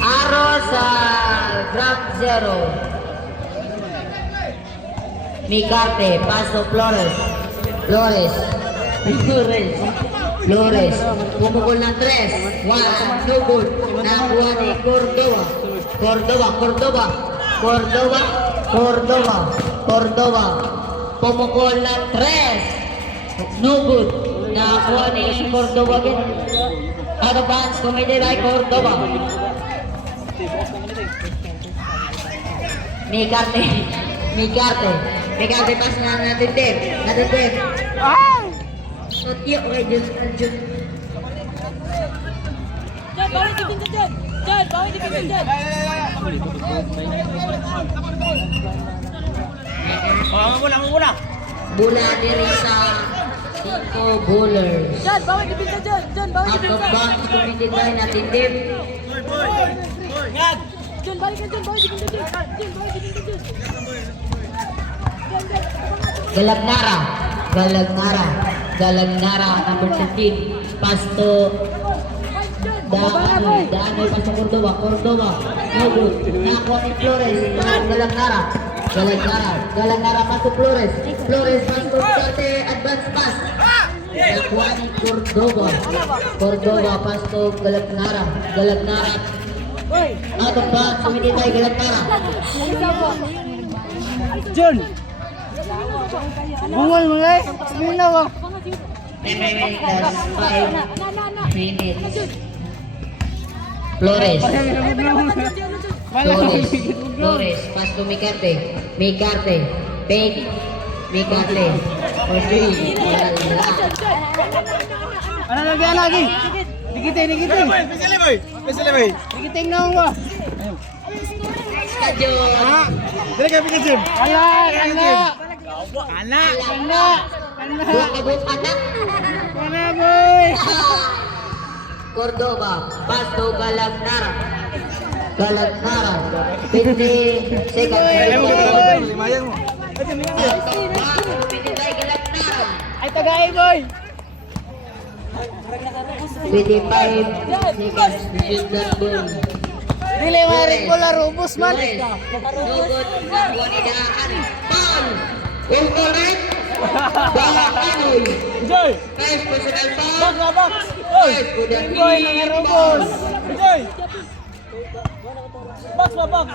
Aro sa Grab Zero. Migarte, Paso Flores. Flores. Pumukol ng 3. 1, no good. Nakuha ni Cordova. Cordova. Pumukol ng 3. No good. Nakuha ni Cordova again. Out of bounds, committed by Cordova. Migarte pas na natitip. Sotyo, okay, Diyos. Bawal dipinda dyan! Bawal dipinda dyan! Mula! Bula diri sa Tito Bowlers. Bawal dipinda dyan! Bawal Out of dipinda! bounds, committed by natitip. Dyan, balikan dyan! Bawal dipinda dyan! Bawal dipinda dyan! Galagnara, number 13. Pasto Danoy, Pasto Cordova. No good. Nakuha ni Flores. Galagnara, Pasto Flores, Pasto Duterte, advance pass. Nakuha ni Cordova, Pasto Galagnara. Out of bounds, hindi tayo Galagnara. John! Bungal mo nga eh! Muna ba? 10 minutes. Flores, Pasto Migarte, Peg, for 3. Ano lagi? Dikitin! Dikitin na ako ba? Dali ka Pikachu! Kana boy! Cordova, Pasto Galagnara, 50 seconds. Ay tagay boy! 25 seconds. Dili maring ko larubos man. Nugod na wanidaan. Paul! Ultimate! Bahanoy! Joy! 5 personal foul. Box! Oy! 5 Boy nangarubos! Joy! Box!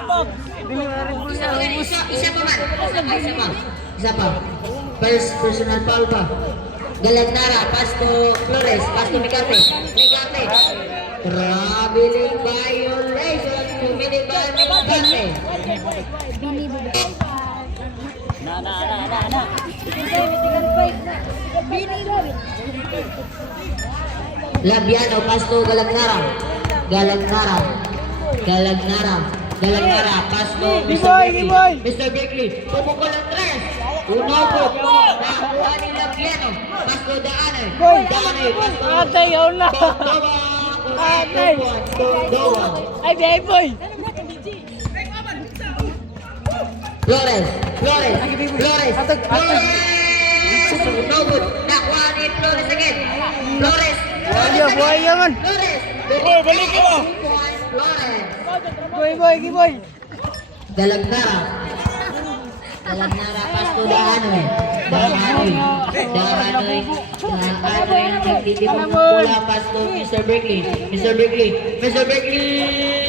Dili maring ko larubos. Isa pa. First personal foul pa. Galagnara, Pasto Flores, Pasto Migarte. Traveling violation committed by Migarte. Labiano, Pasto Galagnara, Pasto Mr. Berkeley, pumukol ng 3. Unogod, nakuha ni Labiano, Pasto Daanay, Pasto Atay, yaw na! Cordova. Ay, biyay boy! Flores. Unogod, nakuha ni Flores again. Buhay yaman! Boy, balik ka ba? Flores. Boy! Galagnara, Pasto Daanoy, nagtitipon ng bola, Pasto Mr. Berkeley,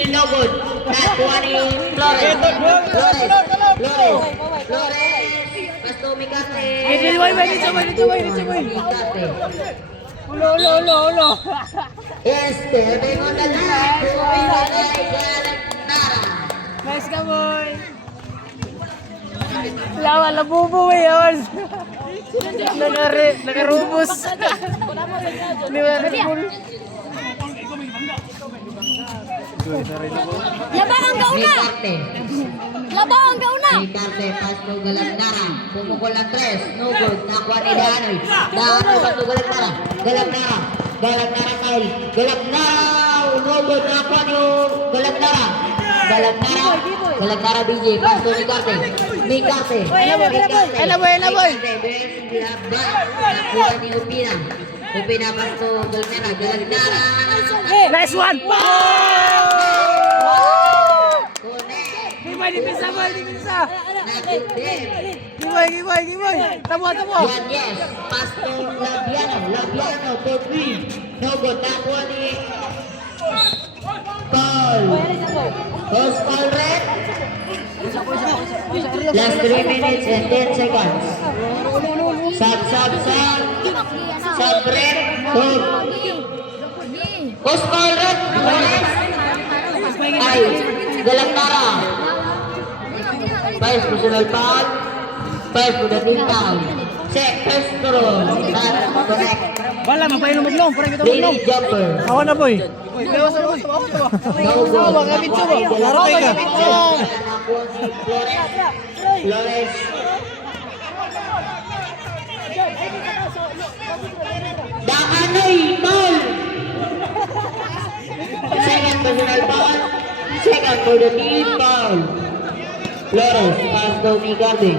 no good. Nakuha ni Flores, Pasto Migarte. Dito boy! Ulo! Este, vengo na lang, Galagnara. Nice ka boy! Lawa, labubo eh, yawan! Nakarubos! Labang kauna! Migarte, Pasto Galagnara, pumukol ng 3, no good, nakuha ni Daanoy, Pasto Galagnara, Kyle, no good, nakuha ni Galagnara, BJ, Pasto Migarte, Mikate. Elaboy. Nakuha ni Upina. Upina pasto Galmera. Galagdara. Nice one. Connect. Gimay, dipisa. Nagdem. Gimay. Tabo. Yes. Pasto Labiano for 3. No good. Nakuha ni Paul. Post Paul red. Last 3 minutes and 10 seconds. Sub red. Hold. Post Paul red. Ay, Galagdara. 5 personal foul. 5 for the team foul. Check. First throw. Not connect. Wala, mapainom maglong. Parang kita maglong. Lady jumper. Awan na, boy. No good. Laro kayo. Flores. Daanoy, ball. Second personal foul. Second for the team foul. Flores, pass to Micarte,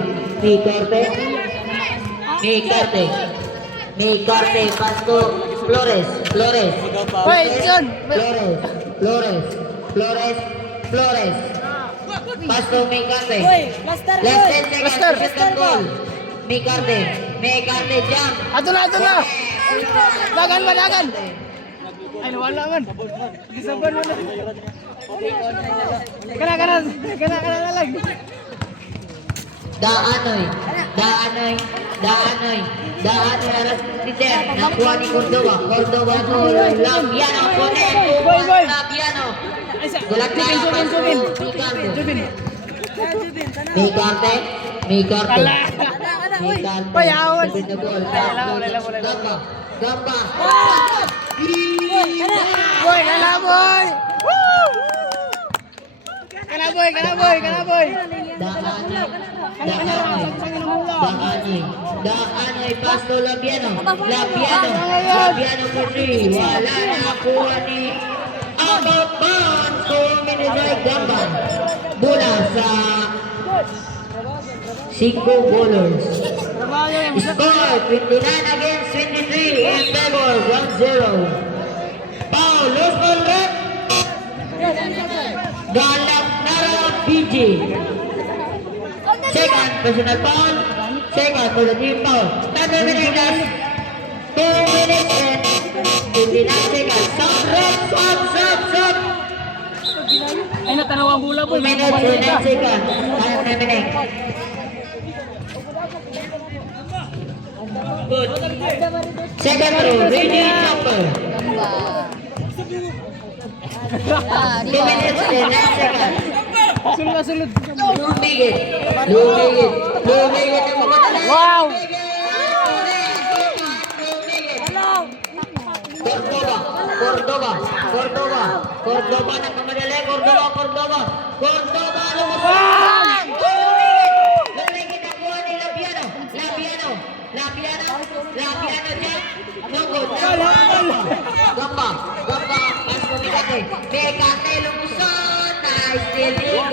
pass to Flores. Wait, yun. Flores. Pass to Micarte. Master Last ball. 10 seconds, Master. second goal. Micarte jump. Ato na. Dagan. Ay, nawala man. Gisaban mo na. Kana lang. Daanoy alas titer. Nakuha ni Cordova to Labiano. Boy. Labiano. Jubin. Micarte. Boy, awan. Gamba. Boy, kalaboy. Kalaboy. Daanoy, pass to Labiano for 3. Wala na nakuha ni out of bounds. 2 minutes ay Gamba. Bola sa 5 bowlers. Score 29 against 23 in favor 1-0. Foul, loose ball red. Galagdara PG. Second personal foul. Second for the team foul. 10 minutes. 2 minutes and 59 seconds. Stop. Ay, natanaw ang bola, 2 boy. minutes and 9 seconds. Time remaining. Good. Second row, ready jumper. 2 minutes and 9 seconds. Sulod. Lumigit ang mga dala. Wow! Cordova na kamadali. Cordova. Lumigit ang buwan ni Labiano dyan. No good. Gamba. Pas ko Micarte lumuson. Nice stealing.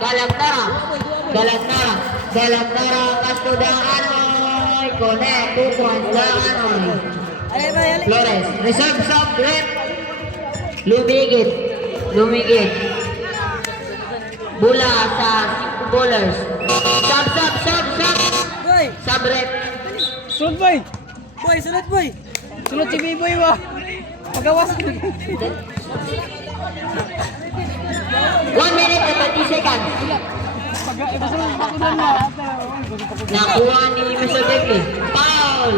Galagdara. Pas to Daanoy. Connect. 2 points. Daanoy. Flores. Reserve sub. Rep. Lumigit. Bola sa 5 bowlers. Sub. Sub rep. Sulod, boy. Sunod boy. Sulod si B-boy, wa. Pagawas. 1 minute and 30 seconds. Nakuha ni Mr. Begley. Foul.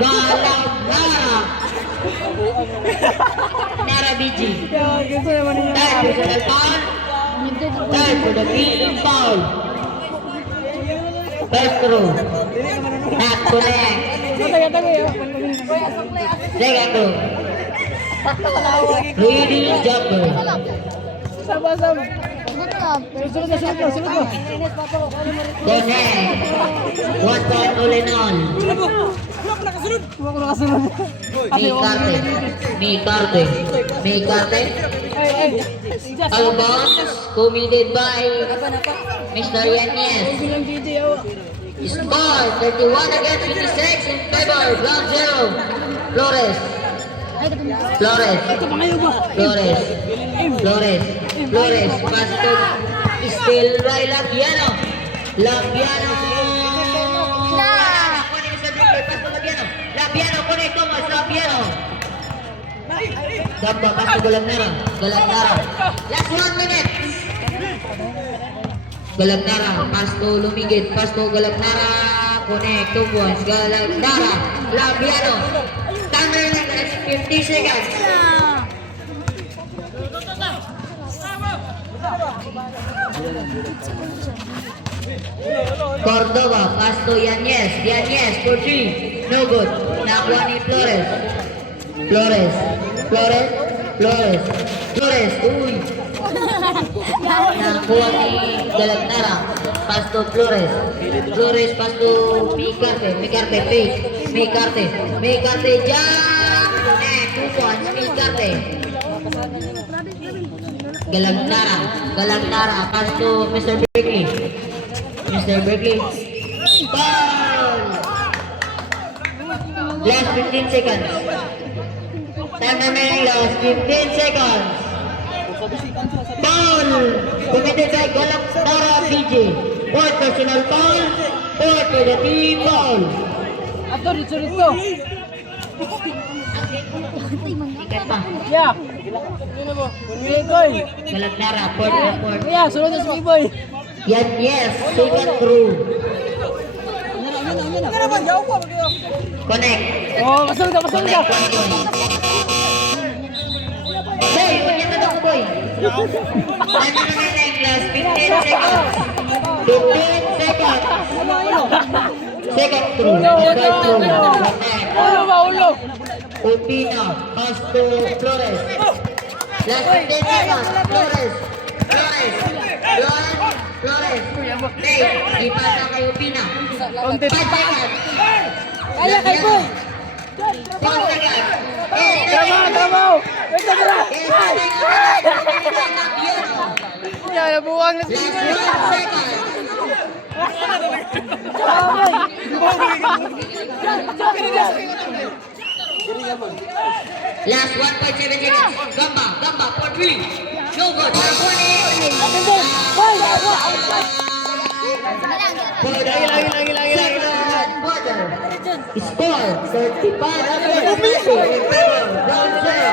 Galagdara. Nara BG. Third personal foul. Third for the team foul. First throw. Not connect. Second throw. Ready jumper. Sama-sama. Sulod na. Connect. 1 point all in all. Huwag ko nakasunod. Micarte. Out of bounds, committed by Mr. Yanez. Bilang video. Score 31 against 56 in favor. Ground zero. Flores. Flores. Ito pa kayo ba? Flores. Flores. Flores. Pass to still by Labiano. Labiano. Labiano, connect Thomas. Labiano. Gamba, pass to Galanara. Galanara. Last 1 minute. Galanara, pass to Lumigit. Pass to Galanara. Connect to Buwan. Galanara. Labiano. Time remaining 50 seconds. Cordova, pass to Yanez. Yanez for 3. No good. Nakuha ni Flores. Flores. Flores. Flores. Flores. Uy. Nakuha ni Galanara. Pass to Flores. Flores pass to Micarte. Micarte fake. Micarte. Micarte jump. Connect. 2 points. Micarte. Galanara. Galanara pass to Mr. Berkeley. Mr. Berkeley. Ball. Last 15 seconds. Time remaining last 15 seconds. Ball. Committed by Galanara PJ. Fourth personal foul. Fourth for the team foul. Ato, dito. Ikat pa. Yeah. Boy. Galanara. Fourth. Yeah, sunod na si Boy. Yes. Second through. Connect. Oh, masunod ka. Connect 1 point. Boy, punya na daw boy. Time remaining last 15 seconds. 15 seconds. Second through. Third through. Connect. Ulo. Upina. Pass to Flores. Last 15 seconds. Flores. Flores. Flores. Flores. Hey, di pasa kay Upina. 5 seconds. Kaya kay Boy. 4 seconds. Tama. Wait na pala. Yeah, nabuwang na si Last Boy. 1 second. Last 1.7 seconds. Gamba, for 3. No good. Score 35 against 50 in favor. Ground zero.